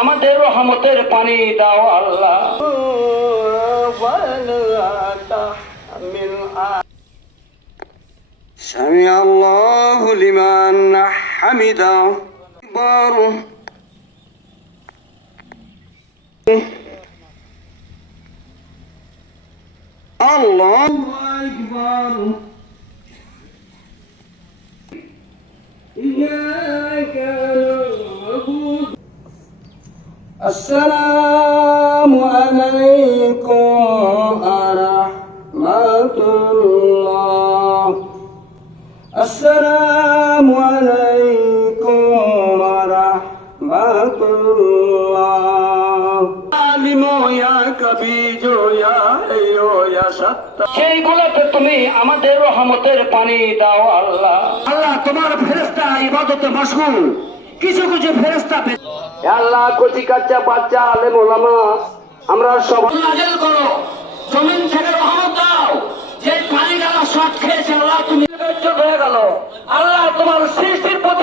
আমাদের রহমতের পানি দাও আল্লাহ سمع الله لمن حمده أكبر الله أكبر السلام عليكم ورحمة الله السلام عليكم ورحمة الله عالم يا كبير يا حي يا ستار সেইগুলোতে তুমি আমাদের রহমতের পানি দাও আল্লাহ আল্লাহ তোমার ফেরেস্তা ইবাদতে মশগুল কিছু কিছু ফেরেস্তা আল্লাহ কচি কাচ্চা বাচ্চা আলেম ওলামা আমরা সবাই নাজেল করো। জমিন থেকে রহমত দাও। যে পানি গেল সব খেয়েছে আল্লাহ তুমি হয়ে গেল আল্লাহ তোমার সৃষ্টির দয়া